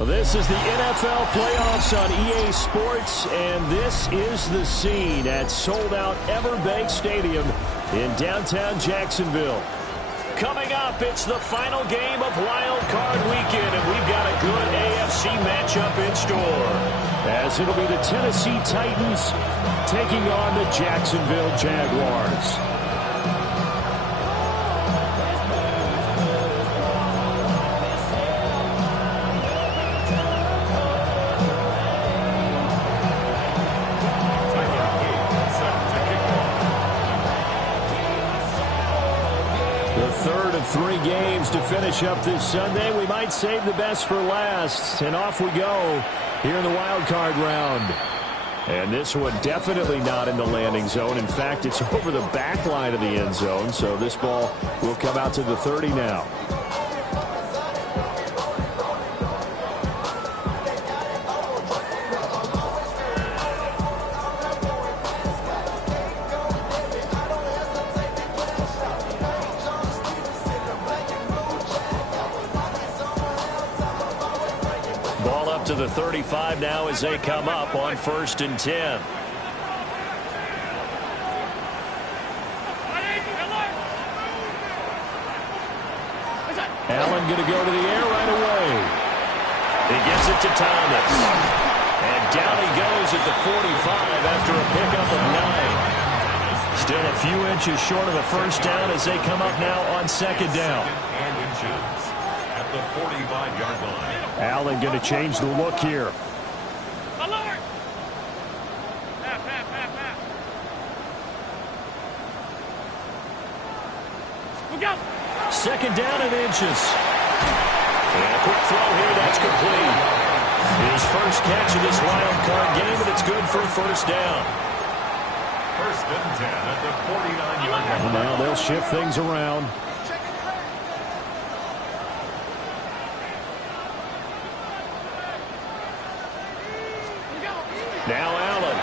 This is the NFL playoffs on EA Sports, and this is the scene at sold-out Everbank Stadium in downtown Jacksonville. Coming up, it's the final game of Wild Card Weekend, and we've got a good AFC matchup in store, as it'll be the Tennessee Titans taking on the Jacksonville Jaguars. Third of 3 games to finish up this Sunday. We might save the best for last. And off we go here in the wild card round. And this one definitely not in the landing zone. In fact, it's over the back line of the end zone. So this ball will come out to the 30 now. To the 35 now as they come up on 1st and 10. Allen going to go to the air right away. He gets it to Thomas. And down he goes at the 45 after a pickup of 9. Still a few inches short of the first down as they come up now on 2nd down. At the 45-yard line. Allen going to change the look here. Alert! 2nd down and inches. And a quick throw here, that's complete. His first catch of this wild card game, and it's good for a 1st down. 1st and 10 at the 49-yard line. Well, now they'll shift things around. Now Allen.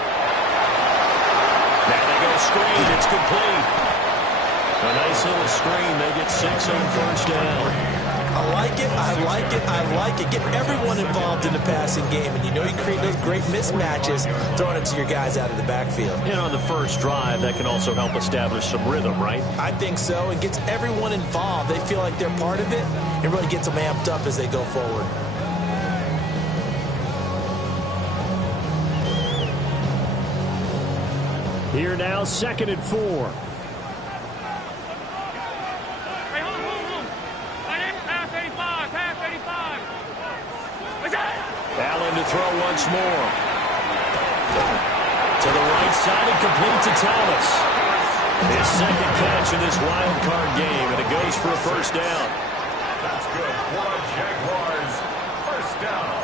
Now they go screen. It's complete. A nice little screen. They get 6 on 1st down. I like it. I like it. I like it. Get everyone involved in the passing game. And you know you create those great mismatches throwing it to your guys out of the backfield. And on the first drive, that can also help establish some rhythm, right? I think so. It gets everyone involved. They feel like they're part of it. It really gets them amped up as they go forward. Here now, 2nd and 4. Allen to throw once more. To the right side and complete to Thomas. His 2nd catch in this wild card game, and it goes for a 1st down. That's good for the Jaguars. 1st down.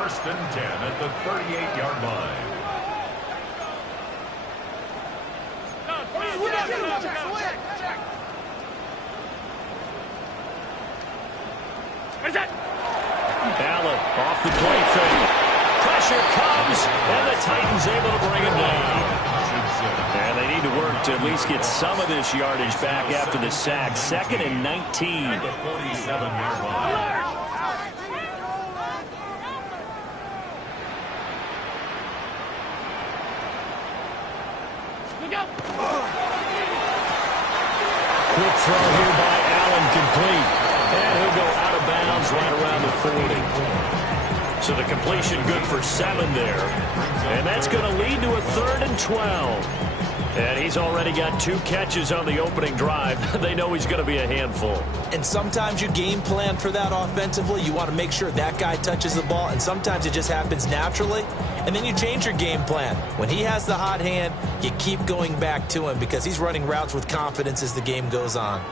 1st and 10 at the 38-yard line. Allen off the play fake. Pressure comes, and the Titans able to bring him down. And they need to work to at least get some of this yardage back after the sack. 2nd and 19. At the 47-yard line. Quick throw here by Allen, complete. And he'll go out of bounds right around the 40. So the completion good for 7 there. And that's going to lead to a 3rd and 12. And he's already got 2 catches on the opening drive. They know he's going to be a handful. And sometimes you game plan for that offensively. You want to make sure that guy touches the ball, and sometimes it just happens naturally. And then you change your game plan. When he has the hot hand, you keep going back to him because he's running routes with confidence as the game goes on.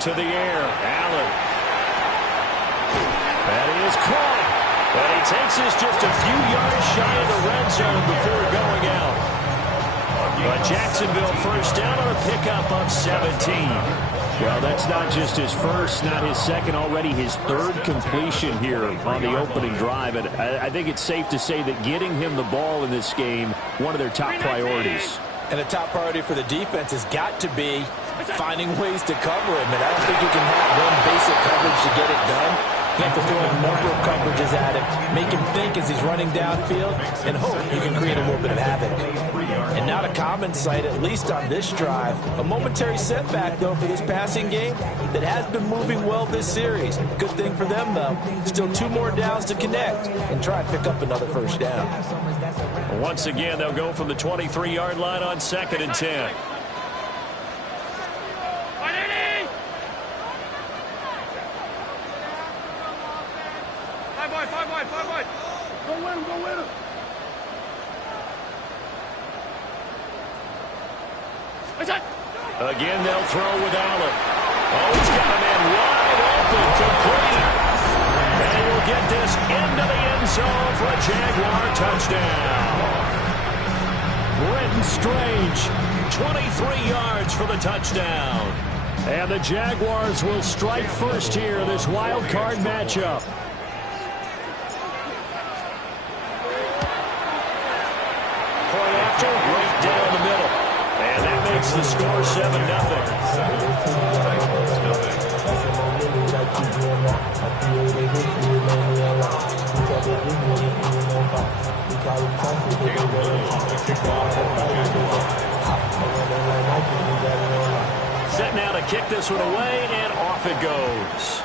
To the air, Allen. And he is caught. And he takes this just a few yards shy of the red zone before going out. But Jacksonville first down on a pickup of 17. Well, that's not just his first, not his second, already his third completion here on the opening drive. And I think it's safe to say that getting him the ball in this game, one of their top priorities. And the top priority for the defense has got to be finding ways to cover him. And I don't think you can have one basic coverage to get it done. You have to throw a number of coverages at him, make him think as he's running downfield, and hope you can create a little bit of havoc. And not a common sight, at least on this drive. A momentary setback, though, for this passing game that has been moving well this series. Good thing for them, though. Still 2 more downs to connect and try and pick up another first down. Once again, they'll go from the 23-yard line on 2nd and 10. Again, they'll throw with Allen. Oh, he's got a man wide open, complete. And he'll get this into the end zone for a Jaguar touchdown. Brenton Strange, 23 yards for the touchdown. And the Jaguars will strike first here in this wild card matchup. Point after, right down the middle. And that makes the score 7-0. Set now to kick this one away, and off it goes.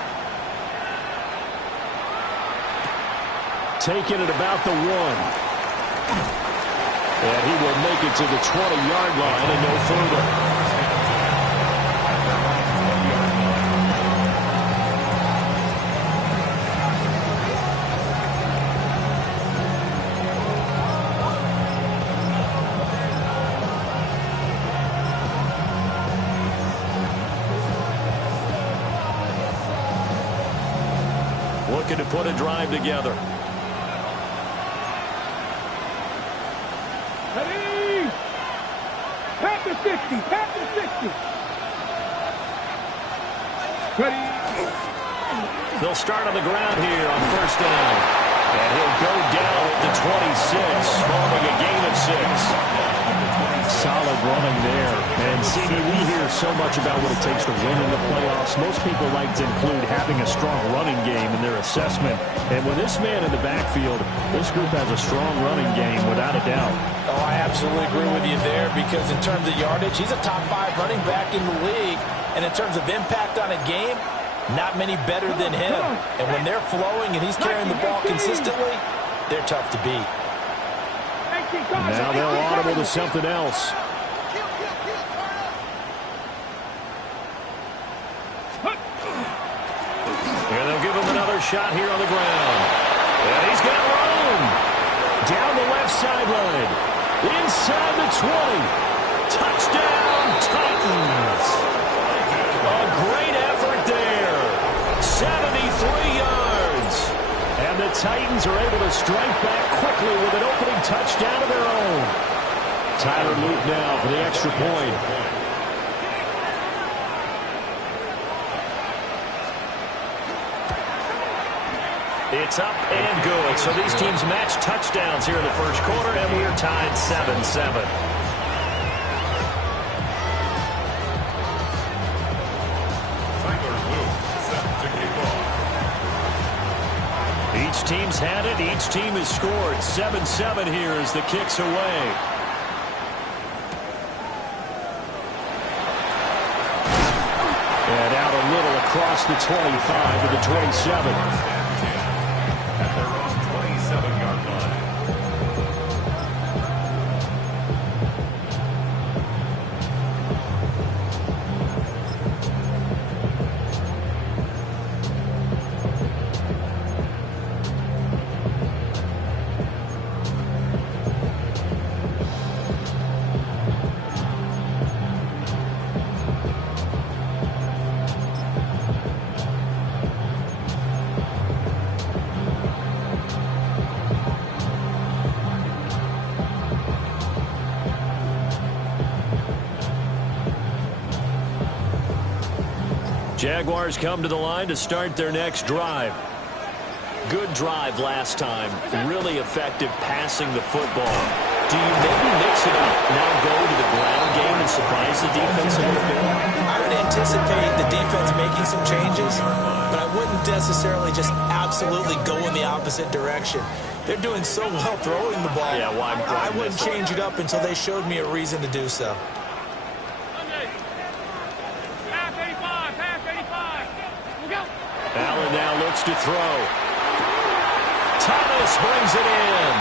Taking it about the 1. And he will make it to the 20-yard line and no further. Looking to put a drive together. They'll start on the ground here on first down. And he'll go down at the 26, following a gain of 6. Solid running there. And CD, we hear so much about what it takes to win in the playoffs. Most people like to include having a strong running game in their assessment. And with this man in the backfield, this group has a strong running game without a doubt. Oh, I absolutely agree with you there, because in terms of yardage, he's a top 5 running back in the league. And in terms of impact on a game, not many better than him. And when they're flowing and he's carrying the ball consistently, they're tough to beat. Now they'll audible to something else. And they'll give him another shot here on the ground. And he's got room. Down the left sideline. Inside the 20. Touchdown, Titans. A great effort there. 73 yards. And the Titans are able to strike back quickly with an opening touchdown of their own. Tyler Luke now for the extra point. It's up and good. So these teams match touchdowns here in the first quarter, and we are tied 7-7. Each team's had it. Each team has scored. 7-7 here as the kick's away. And out a little across the 25 to the 27. At their own 27-yard line. Jaguars come to the line to start their next drive. Good drive last time. Really effective passing the football. Do you maybe mix it up, now go to the ground game and surprise the defense a little bit? I would anticipate the defense making some changes, but I wouldn't necessarily just absolutely go in the opposite direction. They're doing so well throwing the ball. Yeah, why I wouldn't change it up until they showed me a reason to do so. Allen now looks to throw. Thomas brings it in.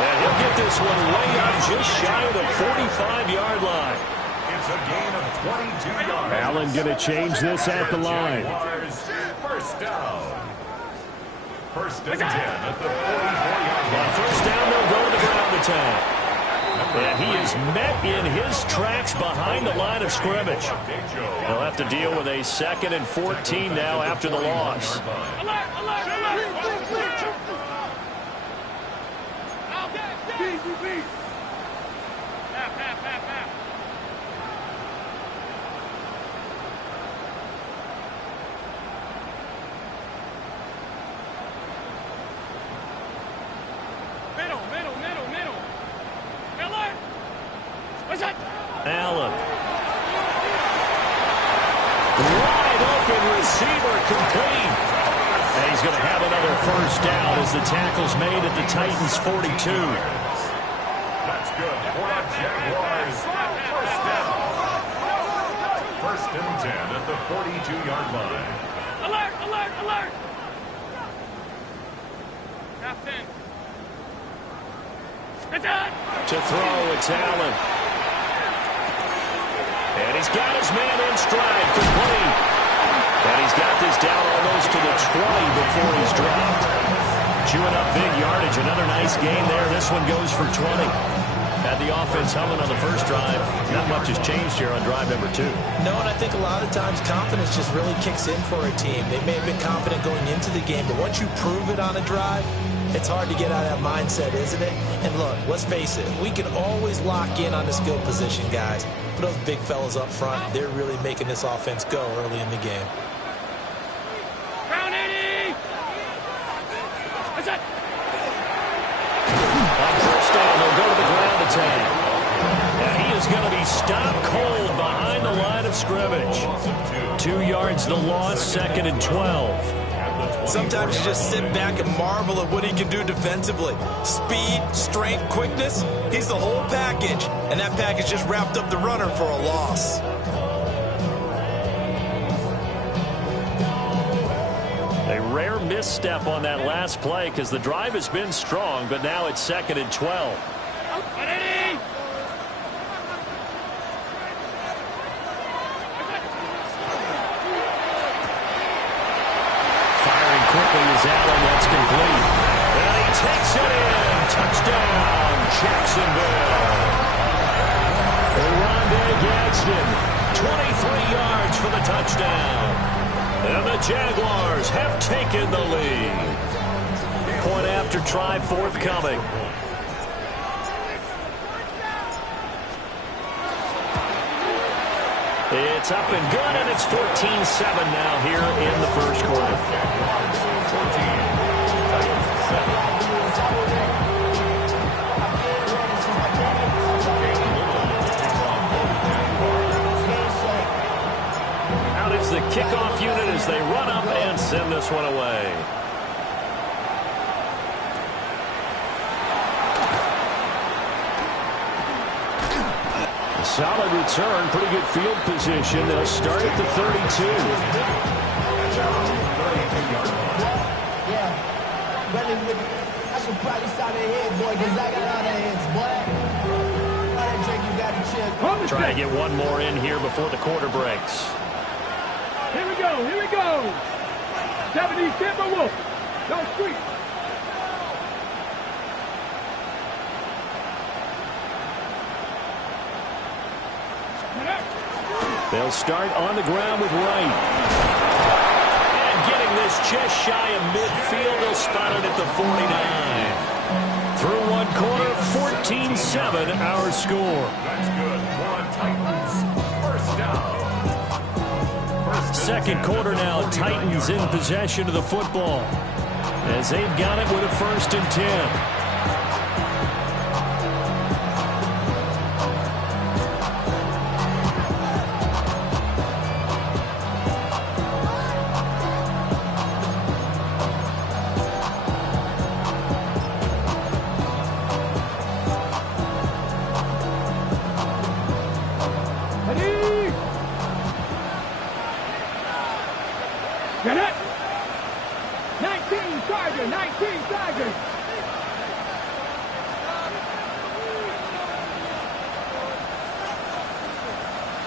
And he'll get this one way up just shy of the 45-yard line. It's a gain of 22 yards. Allen going to change this at the line. First down. First and 10 at the 44-yard line. On first down, they'll go to the ground attack. And he is met in his tracks behind the line of scrimmage. He'll have to deal with a 2nd and 14 now after the loss. Alert, alert, alert. Allen. Wide open receiver complete. And he's going to have another first down as the tackle's made at the Titans' 42. That's good for the Jaguars. First down. First and 10 at the 42-yard line. Alert, alert, alert. Half 10. It's on. To throw, it's Allen. And he's got his man in stride, complete. And he's got this down almost to the 20 before he's dropped. Chewing up big yardage. Another nice gain there. This one goes for 20. Had the offense humming on the first drive. Not much has changed here on drive number 2. No, and I think a lot of times confidence just really kicks in for a team. They may have been confident going into the game, but once you prove it on a drive, it's hard to get out of that mindset, isn't it? And look, let's face it, we can always lock in on the skill position, guys. But those big fellas up front, they're really making this offense go early in the game. Ground 80. That's it. On first down, they'll go to the ground attack. And he is going to be stopped cold behind the line of scrimmage. 2 yards the loss, 2nd and 12. Sometimes you just sit back and marvel at what he can do defensively. Speed, strength, quickness, he's the whole package. And that package just wrapped up the runner for a loss. A rare misstep on that last play because the drive has been strong, but now it's 2nd and 12. Firing quickly is Allen. That's complete. And he takes it in. Touchdown, Jacksonville. Rondé Gadsden, 23 yards for the touchdown. And the Jaguars have taken the lead. Point after try forthcoming. It's up and good, and it's 14-7 now here in the first quarter. Out is the kickoff unit as they run up and send this one away. A solid return, pretty good field position. They'll start at the 32. Yeah, running with, I should probably start ahead, boy, because I got all the heads, boy. All that drink you got to chill. Try to get one more in here before the quarter breaks. Here we go, here we go. 70 Timberwolf. Don't squeak. They'll start on the ground with Wright. And getting this just shy of midfield, they'll spot it at the 49. Through one quarter, 14-7 our score. That's good for the Titans. First down. First Second quarter now, Titans in possession of the football as they've got it with a 1st and 10. Get it! 19 Tiger, 19 Tiger.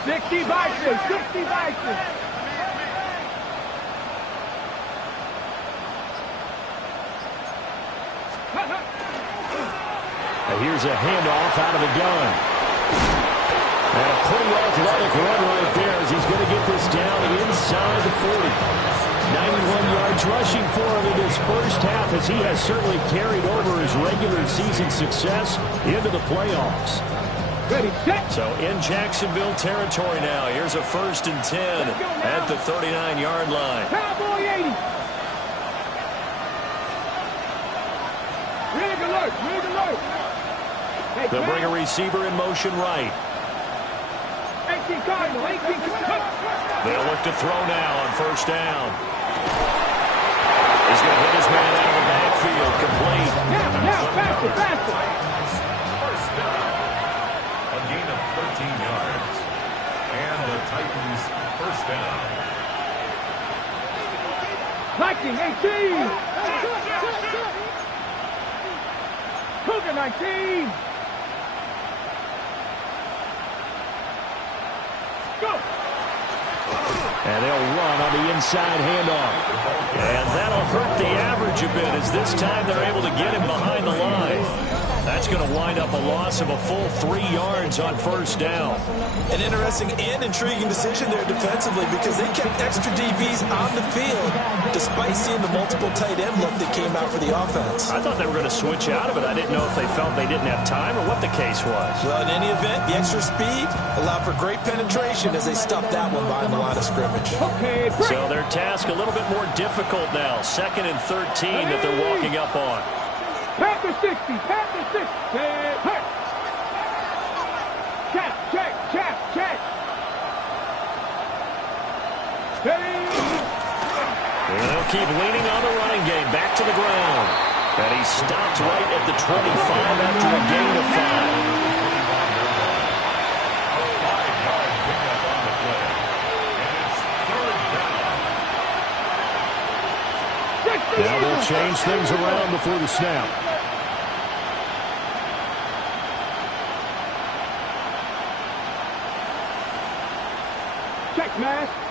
$60 Bison, $60 Bison. Here's a handoff out of the gun. And a pretty athletic run right there as he's going to get this down inside the 40. 91 yards rushing for him in his first half as he has certainly carried over his regular season success into the playoffs. Ready, set. So in Jacksonville territory now. Here's a 1st and 10 at the 39-yard line. Cowboy 80. Rig alert, rig alert. Hey, they'll bring a receiver in motion right. 18 Cardinal, 18 Cardinal. They'll look to throw now on 1st down. He's going to hit his man out of the backfield. Complete. Now, faster, faster. 1st down. A gain of 13 yards. And the Titans 1st down. Viking 18. Cougar 19. Go. And they'll run on the inside handoff. And that'll hurt the average a bit as this time they're able to get him behind the line. That's going to wind up a loss of a full 3 yards on 1st down. An interesting and intriguing decision there defensively because they kept extra DBs on the field despite seeing the multiple tight end look that came out for the offense. I thought they were going to switch out of it. I didn't know if they felt they didn't have time or what the case was. Well, in any event, the extra speed allowed for great penetration as they stuffed that one behind the line of scrimmage. Okay, so their task a little bit more difficult now. 2nd and 13 that they're walking up on. Panther 60, Panther 60. Hey. Check. Hey. And they'll keep leaning on the running game. Back to the ground. And he stopped right at the 25 after a gain of 5. Now they'll change things around before the snap.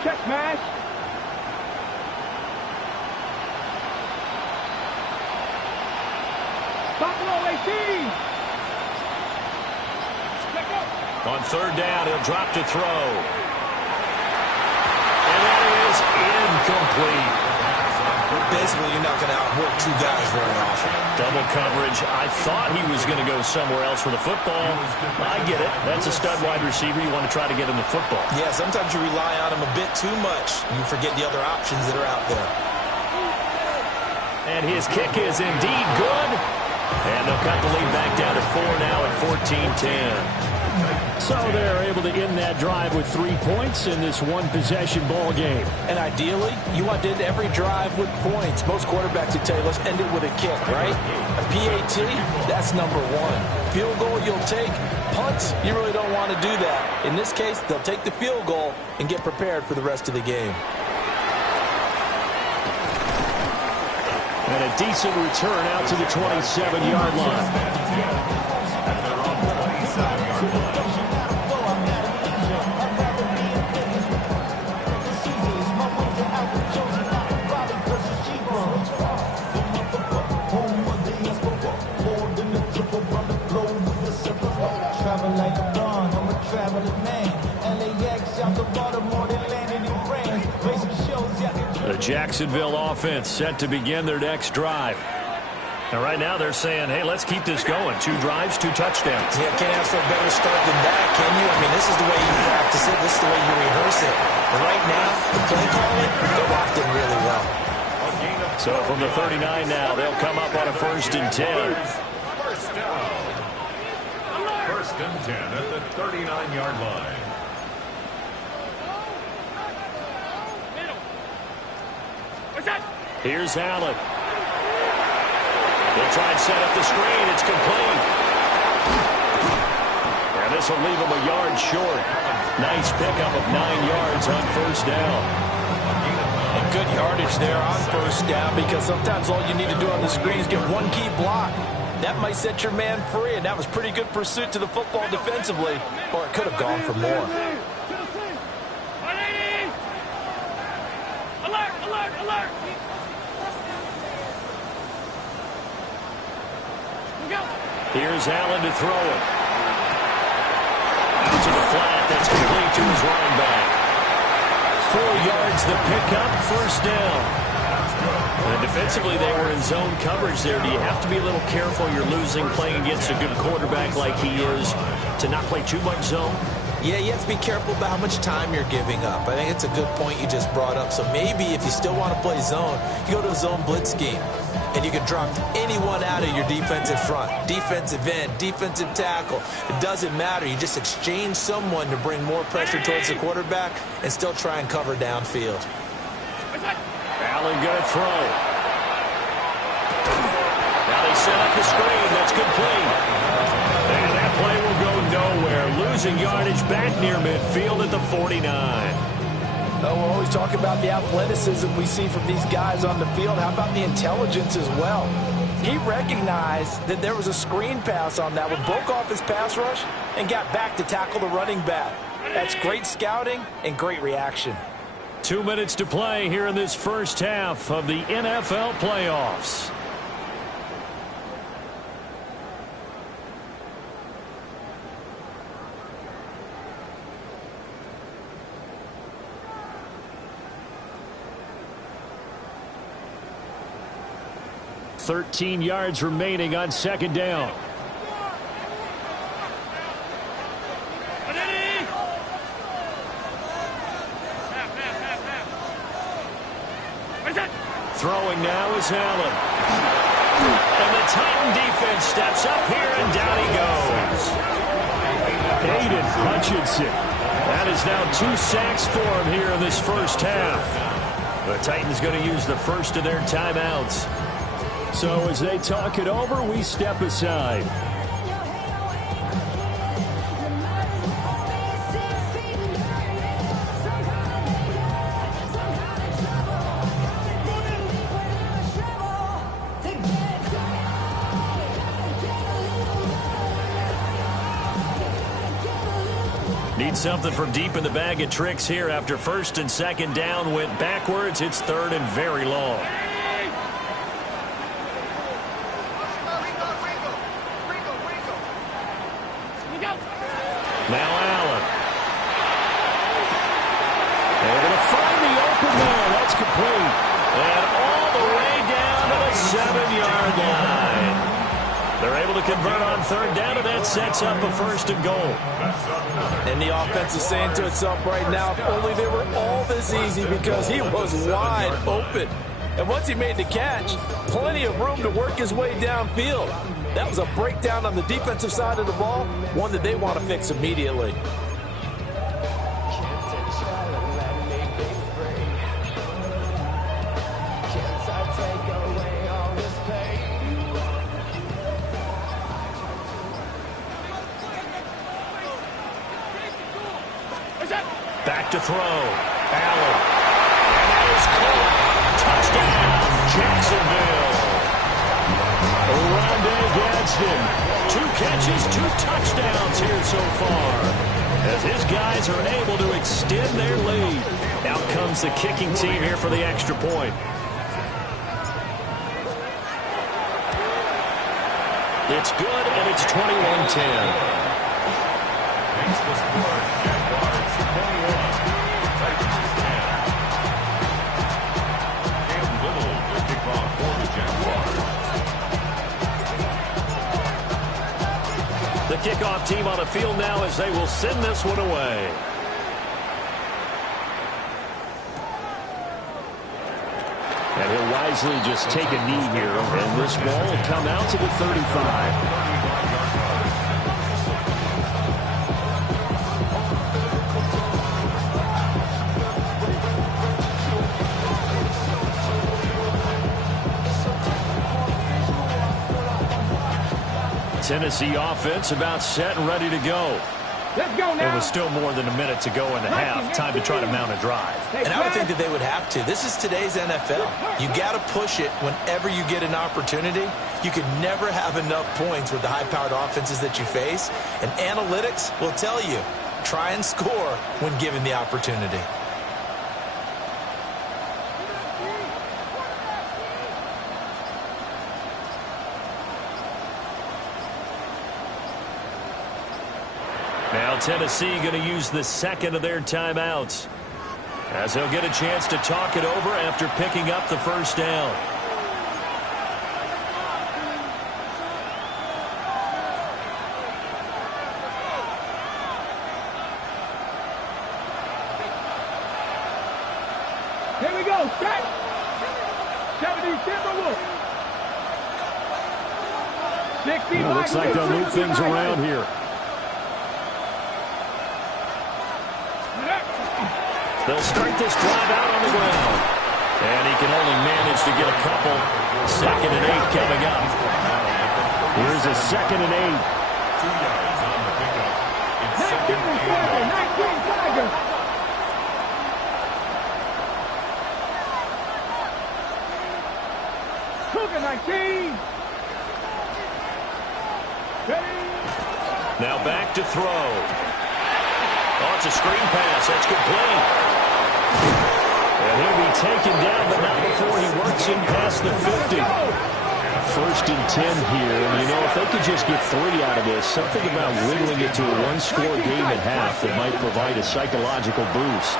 Check mash. Buffalo 18. On 3rd down, he'll drop to throw. And that is incomplete. Basically, you're not going to outwork 2 guys very often. Double coverage. I thought he was going to go somewhere else for the football. I get it. That's a stud wide receiver. You want to try to get him the football. Yeah, sometimes you rely on him a bit too much. You forget the other options that are out there. And his kick is indeed good. And they'll cut the lead back down to 4 now at 14-10. So they're able to end that drive with 3 points in this one-possession ball game. And ideally, you want to end every drive with points. Most quarterbacks would tell you, let's end it with a kick, right? A PAT, that's number 1. Field goal you'll take. Punts, you really don't want to do that. In this case, they'll take the field goal and get prepared for the rest of the game. And a decent return out to the 27-yard line. The Jacksonville offense set to begin their next drive. And right now they're saying, hey, let's keep this going. 2 drives, 2 touchdowns. Yeah, can't ask for a better start than that, can you? I mean, this is the way you practice it. This is the way you rehearse it. But right now, the play calling, they're locked in really well. So from the 39 now, they'll come up on a 1st and 10. First down. 1st and 10 at the 39-yard line. Here's Allen. They'll try and set up the screen. It's complete. And this will leave him a yard short. Nice pickup of 9 yards on 1st down. And good yardage there on 1st down, because sometimes all you need to do on the screen is get 1 key block. That might set your man free, and that was pretty good pursuit to the football defensively, or it could have gone for more. Alert, alert, alert. Here's Allen to throw it. Out to the flat. That's complete to his running back. 4 yards the pickup. 1st down. And defensively, they were in zone coverage there. Do you have to be a little careful? You're losing playing against a good quarterback like he is to not play too much zone? Yeah, you have to be careful about how much time you're giving up. I think it's a good point you just brought up. So maybe if you still want to play zone, you go to a zone blitz scheme. And you can drop anyone out of your defensive front, defensive end, defensive tackle. It doesn't matter. You just exchange someone to bring more pressure towards the quarterback and still try and cover downfield. Allen going to throw. Now they set up the screen. That's complete. And that play will go nowhere. Losing yardage back near midfield at the 49. Oh, we're always talking about the athleticism we see from these guys on the field. How about the intelligence as well? He recognized that there was a screen pass on that one, broke off his pass rush, and got back to tackle the running back. That's great scouting and great reaction. 2 minutes to play here in this 1st half of the NFL playoffs. $13 yards remaining on 2nd down. Throwing now is Allen. And the Titan defense steps up here, and down he goes. Aiden Hutchinson. That is now 2 sacks for him here in this 1st half. The Titans going to use the first of their timeouts. So as they talk it over, we step aside. Need something from deep in the bag of tricks here after 1st and 2nd down went backwards. It's 3rd and very long. Now Allen. They're going to find the open man. That's complete. And all the way down to the 7-yard line. They're able to convert on 3rd down, and that sets up a 1st and goal. And the offense is saying to itself right now, if only they were all this easy, because he was wide open. And once he made the catch, plenty of room to work his way downfield. That was a breakdown on the defensive side of the ball, one that they want to fix immediately. Back to throw. Allen. And that is caught. Touchdown, Jacksonville. Rondé Gadsden. 2 catches, 2 touchdowns here so far, as his guys are able to extend their lead. Out comes the kicking team here for the extra point. It's good, and it's 21-10. Makes the score. Jaguars 21. Titans 10. Cam Little will kick off for the Jaguars. The kickoff team on the field now as they will send this one away. And he'll wisely just take a knee here, and this ball will come out to the 35. Tennessee offense about set and ready to go. Let's go now. It was still more than a minute to go in the half. Time to try to mount a drive. And I would think that they would have to. This is today's NFL. You got to push it whenever you get an opportunity. You can never have enough points with the high-powered offenses that you face. And analytics will tell you, try and score when given the opportunity. Now Tennessee going to use the second of their timeouts, as they'll get a chance to talk it over after picking up the first down. Here we go, set. 70 Timberwolves. 60. Well, looks like they'll move things around here. They'll start this drive out on the ground. And he can only manage to get a couple. 2nd and 8 coming up. Here's a 2nd and 8. 2 yards on the pickup. It's 2nd and 19 Tigers. Cougar 19. Now back to throw. Oh, it's a screen pass. That's complete. And he'll be taken down, but not before he works in past the 50. 1st and 10 here. And, you know, if they could just get 3 out of this, something about wiggling it to a one-score game at half that might provide a psychological boost.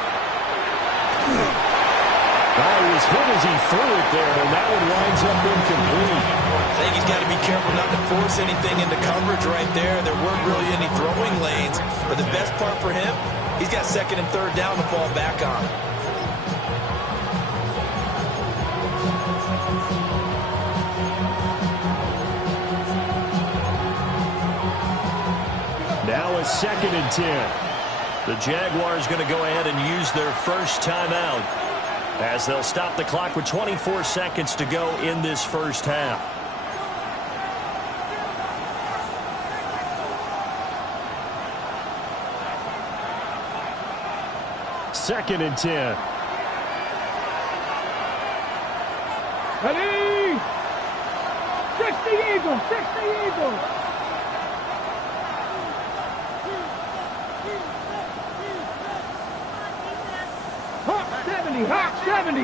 Oh, he was hit as he threw it there, and that one winds up incomplete. I think he's got to be careful not to force anything into coverage right there. There weren't really any throwing lanes. But the best part for him, he's got 2nd and 3rd down to fall back on. Now a 2nd and 10. The Jaguars going to go ahead and use their first timeout, as they'll stop the clock with 24 seconds to go in this first half. Second and 10. Ready? 60 Eagles, 60 Eagles. Hawk 70, Hawk 70.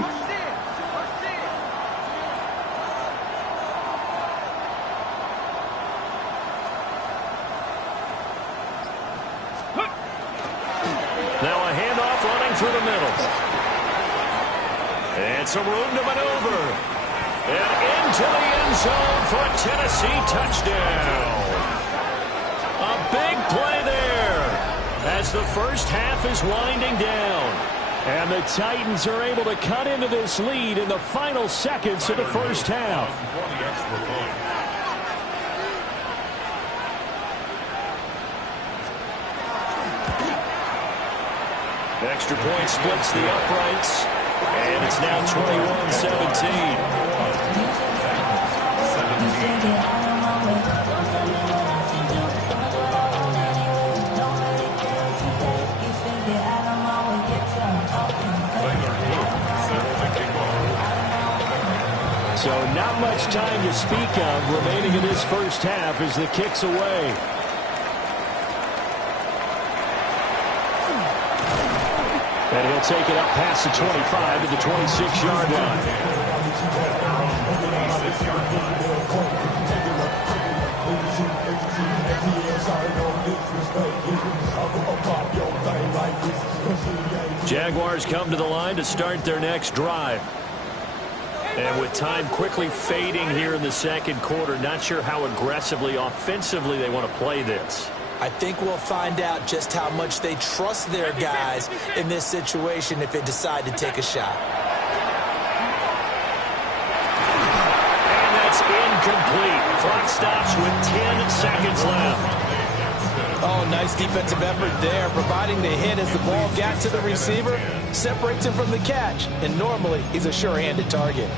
Now a handoff running through the middle. And some room to maneuver. And into the end zone for a Tennessee touchdown. A big play there as the first half is winding down. And the Titans are able to cut into this lead in the final seconds of the first half. The extra point splits the uprights, and it's now 21-17. So not much time to speak of remaining in this first half as the kick's away. And he'll take it up past the 25 to the 26-yard line. Jaguars come to the line to start their next drive. And with time quickly fading here in the second quarter, not sure how aggressively, offensively they want to play this. I think we'll find out just how much they trust their guys in this situation if they decide to take a shot. And that's incomplete. Clock stops with 10 seconds left. Oh, nice defensive effort there, providing the hit as the ball got to the receiver, separates him from the catch, and normally he's a sure-handed target.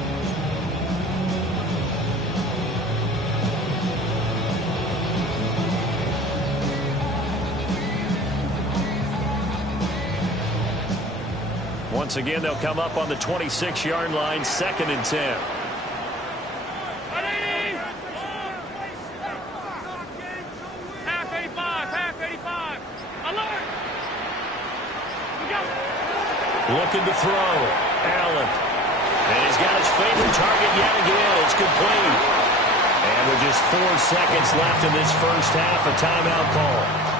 Once again, they'll come up on the 26-yard line, 2nd and 10. Looking to throw. Allen. And he's got his favorite target yet again. It's complete. And with just 4 seconds left in this first half, a timeout call.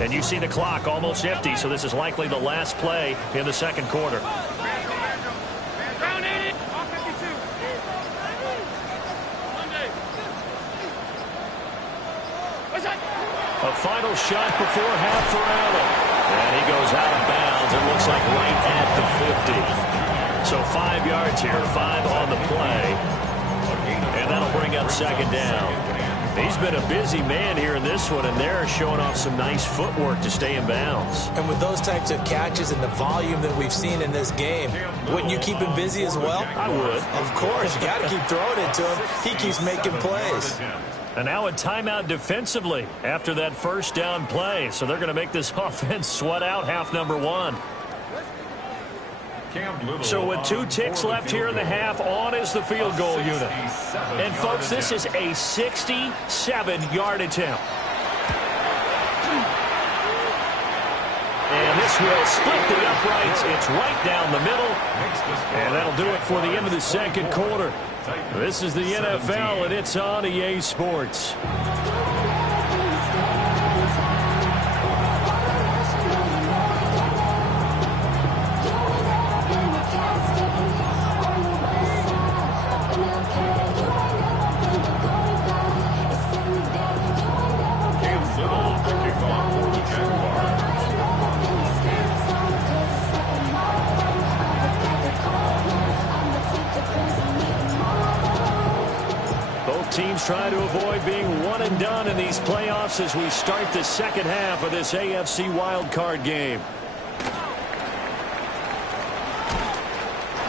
And you see the clock almost empty, so this is likely the last play in the second quarter. A final shot before half for Allen. And he goes out of bounds. It looks like right at the 50. So 5 yards here, 5 on the play. And that'll bring up 2nd down. He's been a busy man here in this one, and they're showing off some nice footwork to stay in bounds. And with those types of catches and the volume that we've seen in this game, wouldn't you keep him busy as well? I would. Of course. You got to keep throwing it to him. He keeps making plays. And now a timeout defensively after that first down play. So they're going to make this offense sweat out half number 1. So with 2 ticks left here in the half, on is the field goal unit. And folks, this is a 67-yard attempt. And this will split the uprights. It's right down the middle. And that'll do it for the end of the second quarter. This is the NFL, and it's on EA Sports. Teams trying to avoid being one and done in these playoffs as we start the second half of this AFC wildcard game.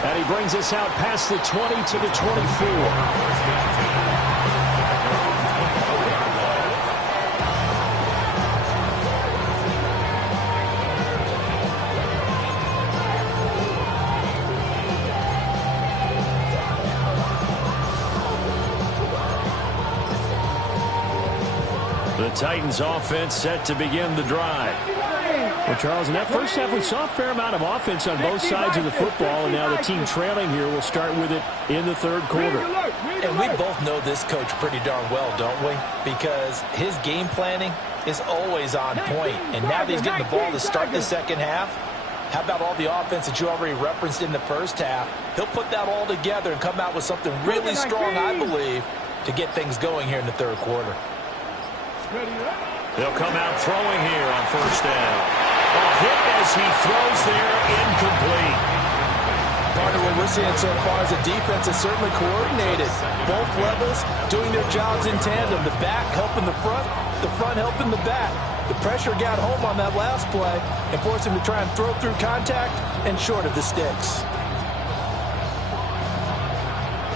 And he brings us out past the 20 to the 24. The Titans offense set to begin the drive. Well, Charles, in that first half, we saw a fair amount of offense on both sides of the football, and now the team trailing here will start with it in the third quarter. And we both know this coach pretty darn well, don't we? Because his game planning is always on point. And now that he's getting the ball to start the second half, how about all the offense that you already referenced in the first half? He'll put that all together and come out with something really strong, I believe, to get things going here in the third quarter. They'll come out throwing here on first down. A hit as he throws there, incomplete. Part of what we're seeing so far is the defense is certainly coordinated. Both levels doing their jobs in tandem. The back helping the front helping the back. The pressure got home on that last play and forced him to try and throw through contact and short of the sticks.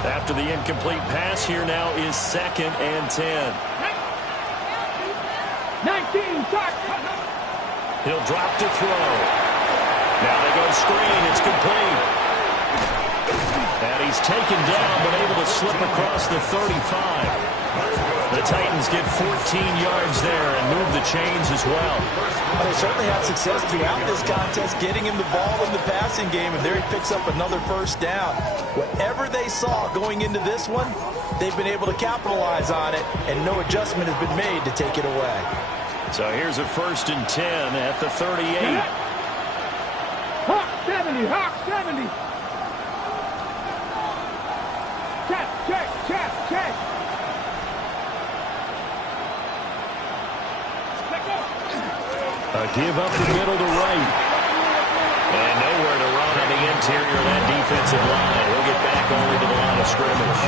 After the incomplete pass, here now is 2nd and 10. 19, He'll drop to throw. Now they go screen. It's complete. And he's taken down, but able to slip across the 35. The Titans get 14 yards there and move the chains as well. They certainly had success throughout this contest, getting him the ball in the passing game, and there he picks up another first down. Whatever they saw going into this one, they've been able to capitalize on it, and no adjustment has been made to take it away. So here's a 1st and 10 at the 38. Hawk 70, Hawk 70. Check, check, check, check. A give up the middle to right. And nowhere to run on the interior of that defensive line. He'll get back only to the line of scrimmage.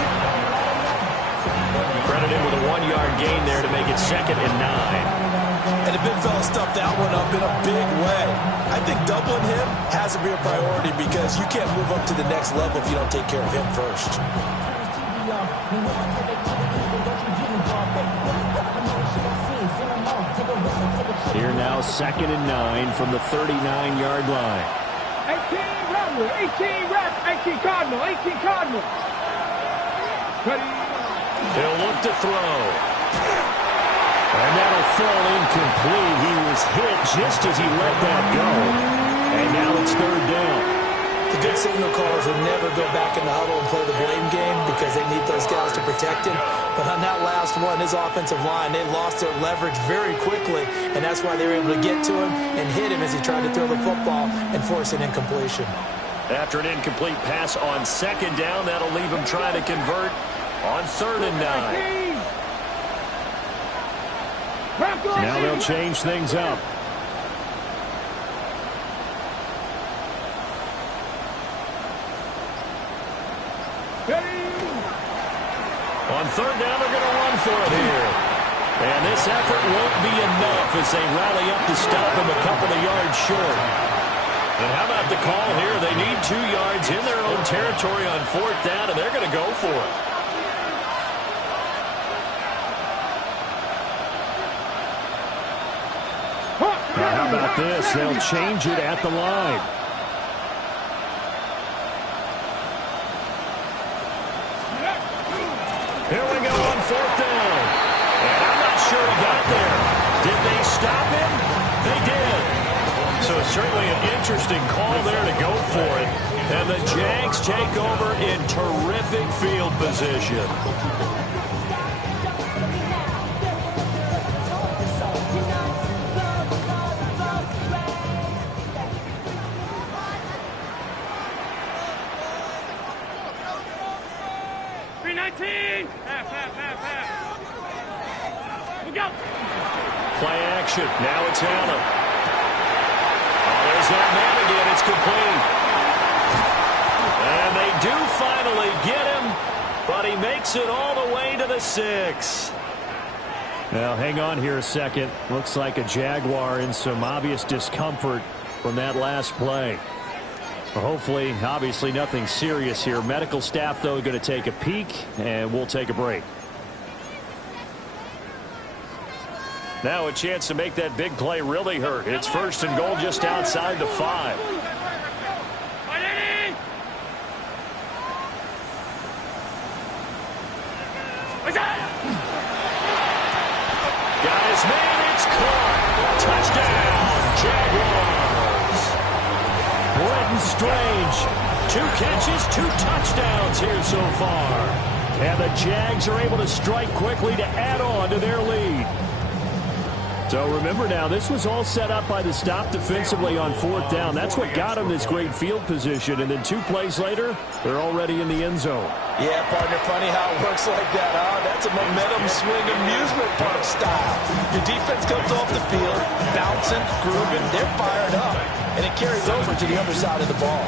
Credit him with a 1-yard gain there to make it 2nd and 9. And the big fella stuffed that one up in a big way. I think doubling him has to be a priority because you can't move up to the next level if you don't take care of him first. Here now 2nd and 9 from the 39-yard line. 18 Rebel, 18 Cardinal, 18 Cardinal. Ready? He'll look to throw. And that'll fall incomplete. He was hit just as he let that go. And now it's 3rd down. The good signal callers will never go back in the huddle and play the blame game because they need those guys to protect him. But on that last one, his offensive line, they lost their leverage very quickly, and that's why they were able to get to him and hit him as he tried to throw the football and force an incompletion. After an incomplete pass on 2nd down, that'll leave him trying to convert on 3rd and 9. Now they'll change things up. On 3rd down, they're going to run for it here. And this effort won't be enough as they rally up to stop him a couple of yards short. And how about the call here? They need 2 yards in their own territory on 4th down, and they're going to go for it. Now, how about this? They'll change it at the line. Here we go on 4th down. And I'm not sure he got there. Did they stop him? They did. So certainly an interesting call there to go for it. And the Jags take over in terrific field position. Play action. Now it's Allen. Oh, there's that man again. It's complete. And they do finally get him, but he makes it all the way to the 6. Now, hang on here a second. Looks like a Jaguar in some obvious discomfort from that last play. Well, hopefully, obviously, nothing serious here. Medical staff, though, going to take a peek, and we'll take a break. Now a chance to make that big play really hurt. It's 1st and goal just outside the 5. Got his man. It's caught. Touchdown, Jaguars. Brenton Strange. 2 catches, 2 touchdowns here so far. And the Jags are able to strike quickly to add on to their lead. So remember now, this was all set up by the stop defensively on 4th down. That's what got them this great field position. And then 2 plays later, they're already in the end zone. Yeah, partner, funny how it works like that, huh? That's a momentum swing amusement park style. Your defense comes off the field, bouncing, grooving, they're fired up. And it carries over to the other side of the ball.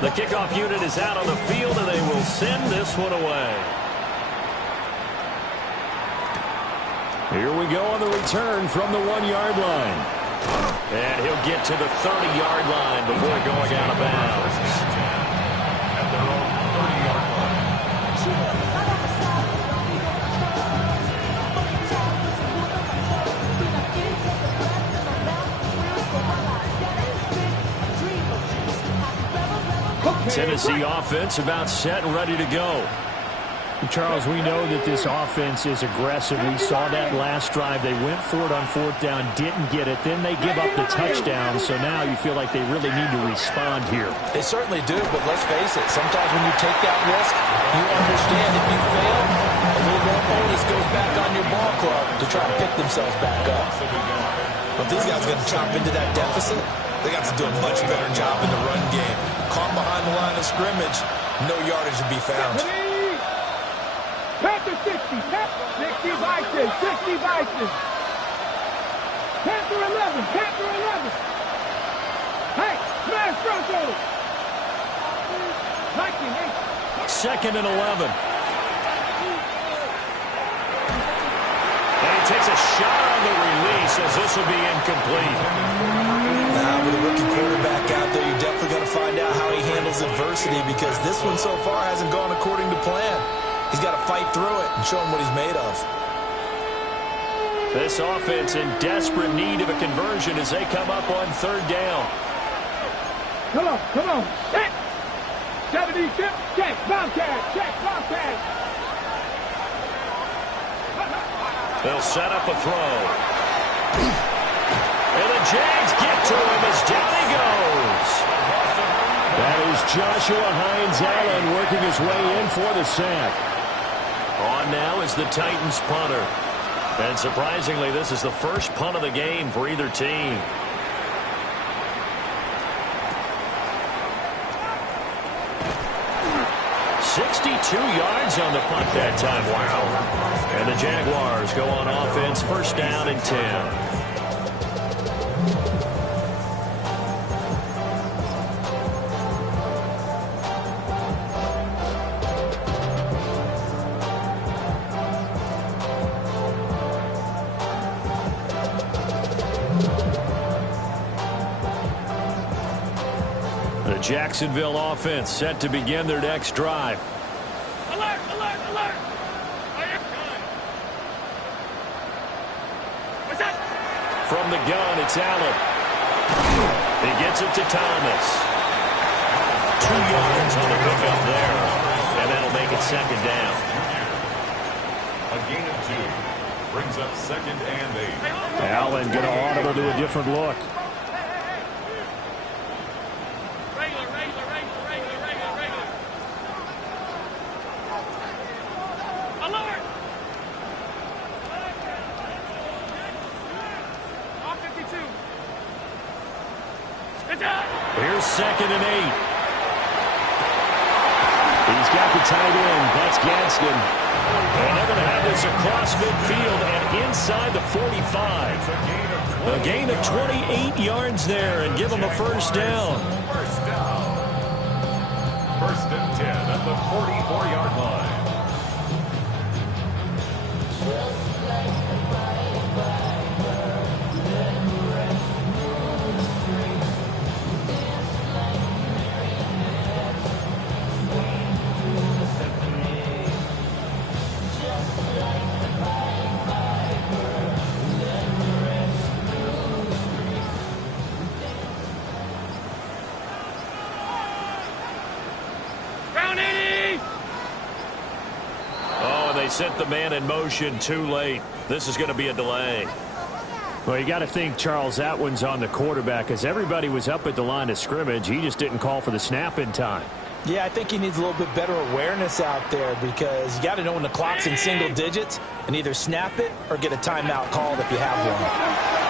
The kickoff unit is out on the field, and they will send this one away. Here we go on the return from the 1-yard line. And he'll get to the 30-yard line before going out of bounds. At their own 30-yard line. Tennessee offense about set and ready to go. Charles, we know that this offense is aggressive. We saw that last drive. They went for it on 4th down, didn't get it. Then they give up the touchdown. So now you feel like they really need to respond here. They certainly do, but let's face it. Sometimes when you take that risk, you understand if you fail, a little more onus goes back on your ball club to try to pick themselves back up. But these guys are going to chop into that deficit. They got to do a much better job in the run game. Caught behind the line of scrimmage, no yardage to be found. Panther 60, 60 Bison, 60 Bison. Panther 11, Panther 11. Hey, smash Broncos. Viking, hey. 2nd and 11. And he takes a shot on the release as this will be incomplete. Now, with a rookie quarterback out there, you're definitely going to find out how he handles adversity because this one so far hasn't gone according to plan. He's got to fight through it and show him what he's made of. This offense in desperate need of a conversion as they come up on 3rd down. Come on, come on. Check. 76, check, Bobcat, check, Bobcat. They'll set up a throw. And the Jags get to him as down he goes. That is Joshua Hines-Allen working his way in for the sack. On now is the Titans punter. And surprisingly, this is the first punt of the game for either team. $62 on the punt that time. Wow. And the Jaguars go on offense, 1st down and 10. Jacksonville offense set to begin their next drive. Alert, alert, alert. What's that? From the gun, it's Allen. He gets it to Thomas. 2 yards on the pickup there. And that'll make it 2nd down. A gain of 2. Brings up 2nd and 8. Allen going to audible to a different look. Here's 2nd and 8. He's got the tight end. That's Gadsden. And they're going to have this across midfield and inside the 45. A gain of 28 yards there and give them a 1st down. 1st down. 1st and 10 at the 44-yard line. Set the man in motion too late. This is going to be a delay. Well, you got to think, Charles, that one's on the quarterback as everybody was up at the line of scrimmage. He just didn't call for the snap in time. Yeah, I think he needs a little bit better awareness out there because you got to know when the clock's in single digits and either snap it or get a timeout called if you have one.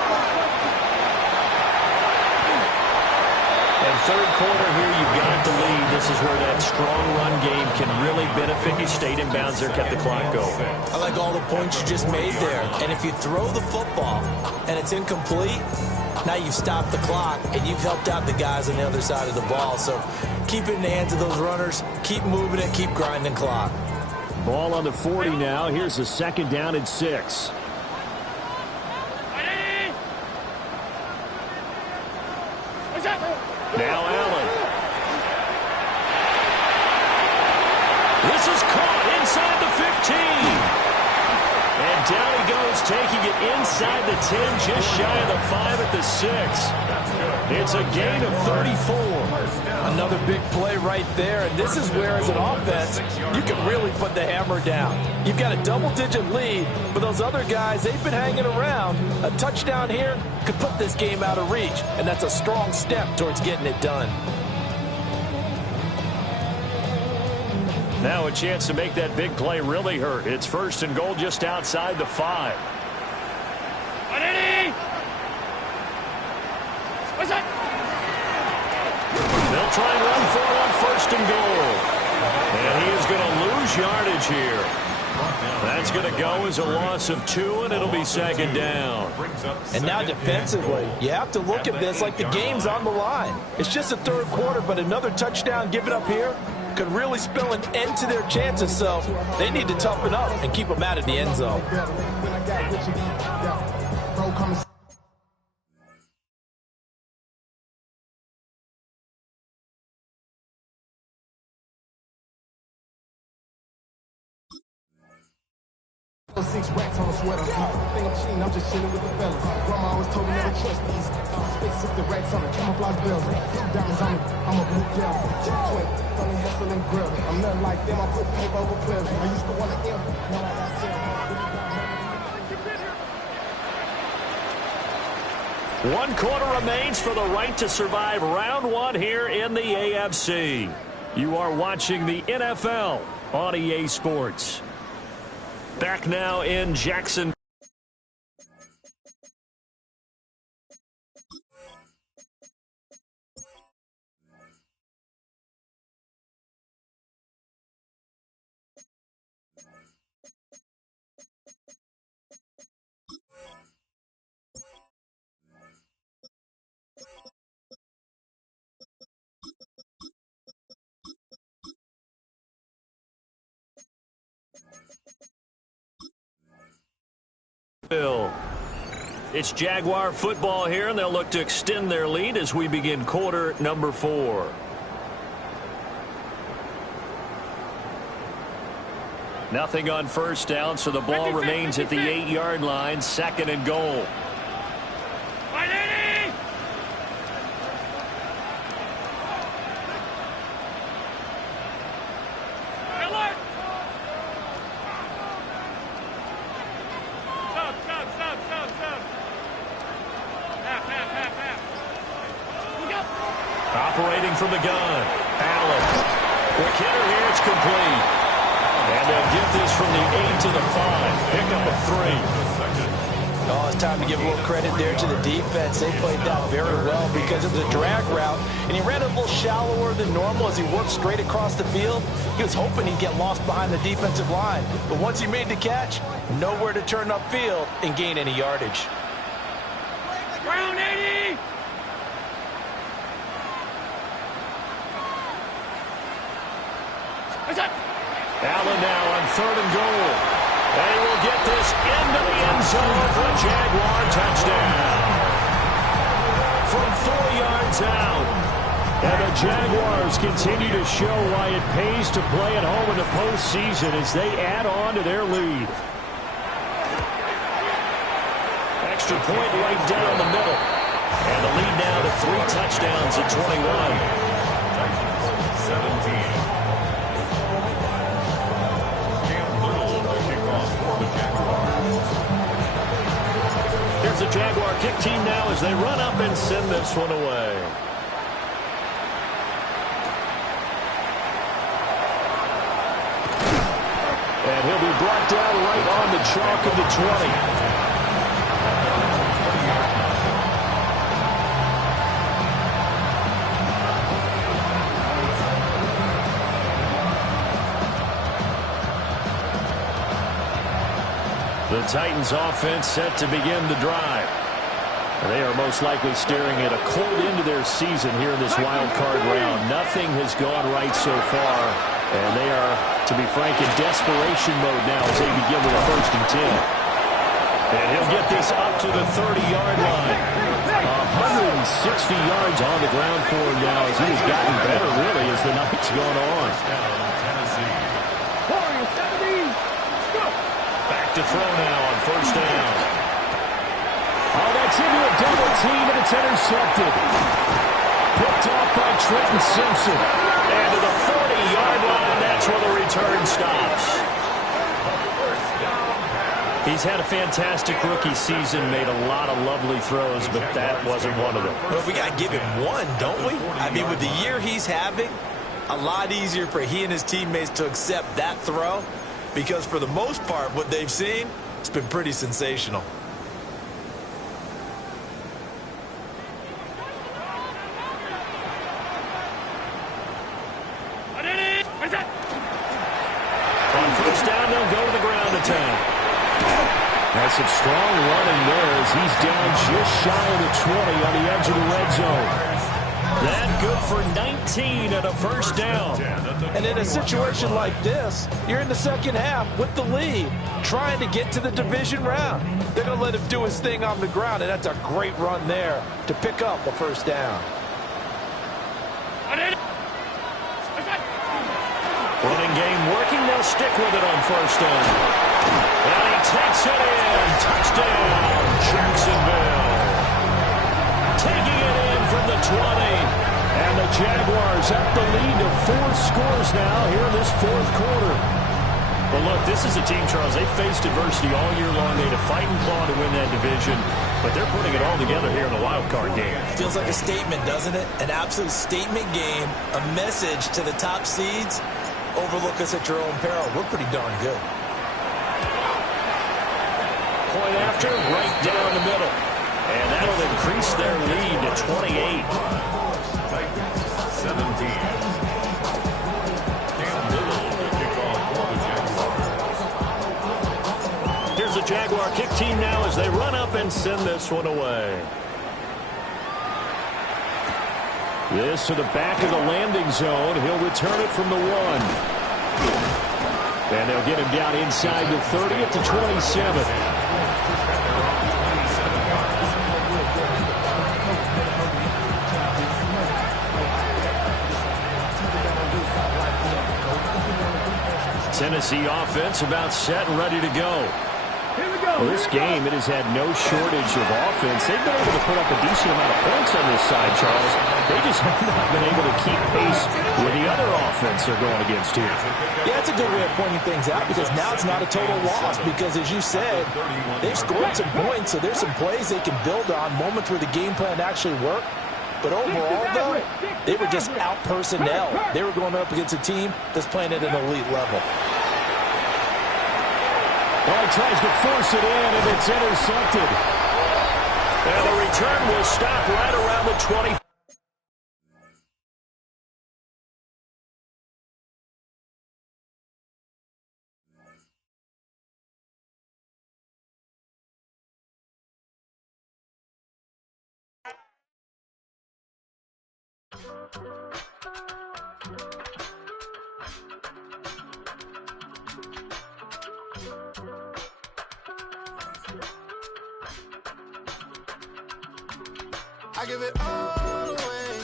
And 3rd quarter here, you've got the lead. This is where that strong run game can really benefit you. Stayed in bounds there, kept the clock going. I like all the points you just made there. And if you throw the football and it's incomplete, now you've stopped the clock and you've helped out the guys on the other side of the ball. So keep it in the hands of those runners. Keep moving it. Keep grinding clock. Ball on the 40 now. Here's a 2nd down and 6. Now Allen. This is caught inside the 15. And down he goes, taking it inside the 10, just shy of the 5 at the 6. It's a gain of 34. Another big play right there, and this is where, as an offense, you can really put the hammer down. You've got a double-digit lead, but those other guys, they've been hanging around. A touchdown here could put this game out of reach, and that's a strong step towards getting it done. Now a chance to make that big play really hurt. It's 1st and goal just outside the 5. They'll try and run for it on 1st and goal. And he is going to lose yardage here. That's going to go as a loss of 2, and it'll be 2nd down. And now defensively, you have to look at this like the game's on the line. It's just the 3rd quarter, but another touchdown given up here could really spell an end to their chances, so they need to toughen up and keep them out of the end zone. Six racks on a sweater. Think I'm cheating, I'm just chilling with the fellas. Grandma always told me never trust these. Spit 60 racks on the camouflage bells. Diamonds on me, I'm a blue devil. Twin, funny hustle and grill. I'm nothing like them, I put paper over clips. I used to want to M, now I got 7. 1 quarter remains for the right to survive round 1 here in the AFC. You are watching the NFL on EA Sports. Back now in Jackson. It's Jaguar football here, and they'll look to extend their lead as we begin quarter number 4. Nothing on 1st down, so the ball remains at the 8-yard line, 2nd and goal. Operating from the gun, Allen. Quick hitter here, it's complete. And they'll get this from the 8 to the 5. Pick up a 3. Oh, it's time to give a little credit there to the defense. They played that very well because it was a drag route, and he ran a little shallower than normal as he worked straight across the field. He was hoping he'd get lost behind the defensive line, but once he made the catch, nowhere to turn upfield and gain any yardage. Brown 80! Allen now on 3rd and goal. They will get this into the end zone for a Jaguar touchdown. From 4 yards out. And the Jaguars continue to show why it pays to play at home in the postseason as they add on to their lead. Extra point right down the middle. And the lead now to 3 touchdowns at 21. 17. Here's the Jaguar kick team now as they run up and send this one away. And he'll be brought down right on the chalk of the 20. The Titans offense set to begin the drive. They are most likely staring at a cold end to their season here in this wild card round. Nothing has gone right so far, and they are, to be frank, in desperation mode now as they begin with a 1st and 10. And he'll get this up to the 30-yard line. 160 yards on the ground for him now as he has gotten better, really, as the night's gone on. Back to throw now on first down. Oh, that's into a double team, and it's intercepted. Picked off by Trenton Simpson. And to the 40-yard line, that's where the return stops. He's had a fantastic rookie season, made a lot of lovely throws, but that wasn't one of them. Well, we got to give him one, don't we? I mean, with the year he's having, a lot easier for he and his teammates to accept that throw, because for the most part, what they've seen, it's been pretty sensational. On first down, they'll go to the ground attack. That's some strong running there as he's down just shy of the 20 on the edge of the red zone. That good for 19 at a first down. And in a situation like this, you're in the second half with the lead, trying to get to the division round. They're going to let him do his thing on the ground, and that's a great run there to pick up a first down. Running game working. They'll stick with it on first down. And he takes it in. Touchdown, Jacksonville. Taking it in from the 20. And the Jaguars have the lead to 4 scores now here in this fourth quarter. Well, look, this is a team, Charles, they faced adversity all year long. They had to fight and claw to win that division, but they're putting it all together here in the wild card game. Feels like a statement, doesn't it? An absolute statement game, a message to the top seeds. Overlook us at your own peril. We're pretty darn good. Point after, right down the middle. And that'll increase their lead to 28. 17. Here's the Jaguar kick team now as they run up and send this one away. This to the back of the landing zone. He'll return it from the 1. And they'll get him down inside the 30 at the 27. Tennessee offense about set and ready to go. Well, this game, it has had no shortage of offense. They've been able to put up a decent amount of points on this side, Charles. They just have not been able to keep pace with the other offense they're going against here. Yeah, that's a good way of pointing things out, because now it's not a total loss, because as you said, they've scored some points, so there's some plays they can build on, moments where the game plan actually worked. But overall, though, they were just out-personnel. They were going up against a team that's playing at an elite level. Well, he tries to force it in, and it's intercepted. And the return will stop right around the 20. I give it all away.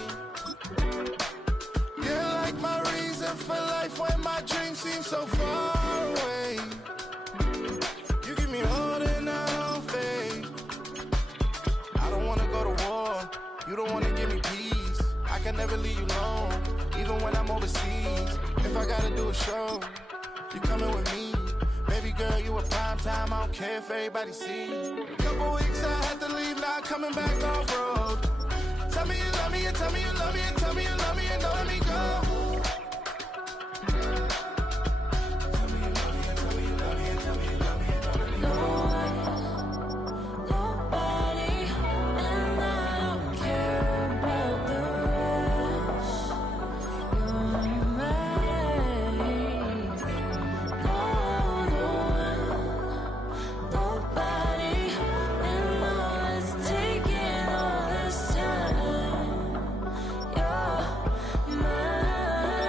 You're like my reason for life when my dreams seem so far away. You give me more than I don't fade. I don't wanna go to war. You don't wanna give me peace. I can never leave you alone, even when I'm overseas. If I gotta do a show, you coming with me. Baby girl, you a prime time. I don't care if everybody see. Couple weeks I had to leave, now coming back off road. Tell me you love me, and tell me you love me, and tell me you love me, and don't let me go. Tell me you love me, and tell me you love me, and tell me you love me, and don't let me go. Nobody, and I don't care about the rest. You're mine. Nobody, and all it's taking all this time. You're mine.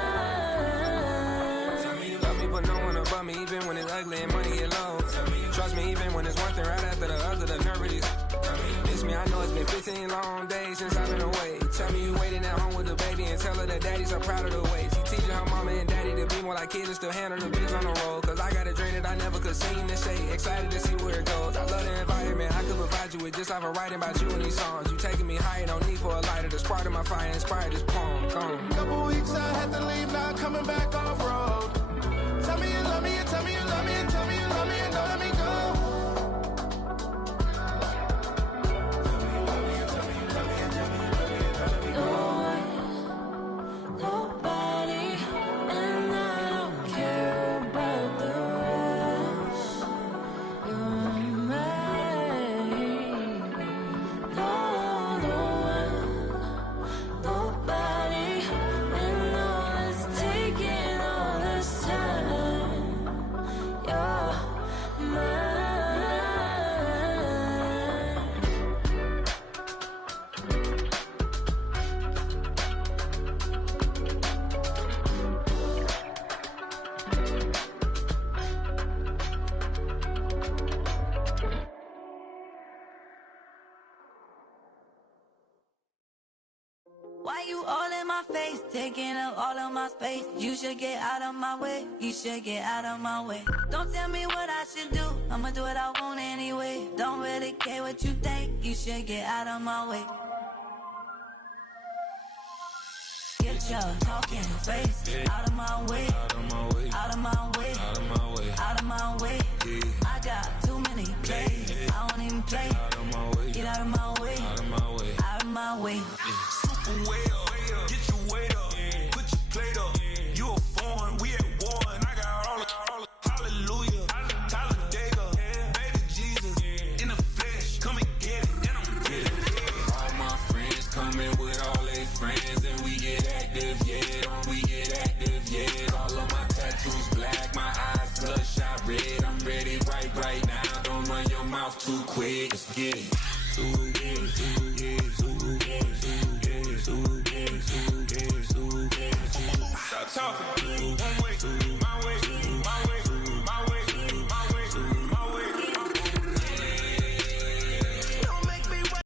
15 long days since I've been away. Tell me you waiting at home with the baby and tell her that daddy's so proud of the way. She teaching her mama and daddy to be more like kids and still handle the biz on the road. Cause I got a dream that I never could sing and say. Excited to see where it goes. I love the environment. I could provide you with just off of writing about you in these songs. You taking me higher, no need for a lighter. The spark of my fire inspired this poem. Gone. Couple weeks I had to leave, now coming back off road. Tell me you love me and tell me you love me and tell me you love me and don't let me go. Why you all in my face, taking up all of my space? You should get out of my way, you should get out of my way. Don't tell me what I should do, I'ma do what I want anyway. Don't really care what you think, you should get out of my way. Get your talking face out of my way, out of my way, out of my way, out of my way, out of my way. I got too many plays, I don't even play. Out of my way, get out of my way, out of my way, out of my way. Way up, get your weight up, put your plate up. You a foreign, we at war, and I got all the hallelujah, Talladega, baby Jesus, in the flesh, come and get it, and I'm get it. All my friends coming with all their friends, and we get active, yeah, we get active, yeah. All of my tattoos black, my eyes bloodshot red. I'm ready right now. Don't run your mouth too quick. Let's get it. Stop talking. One way.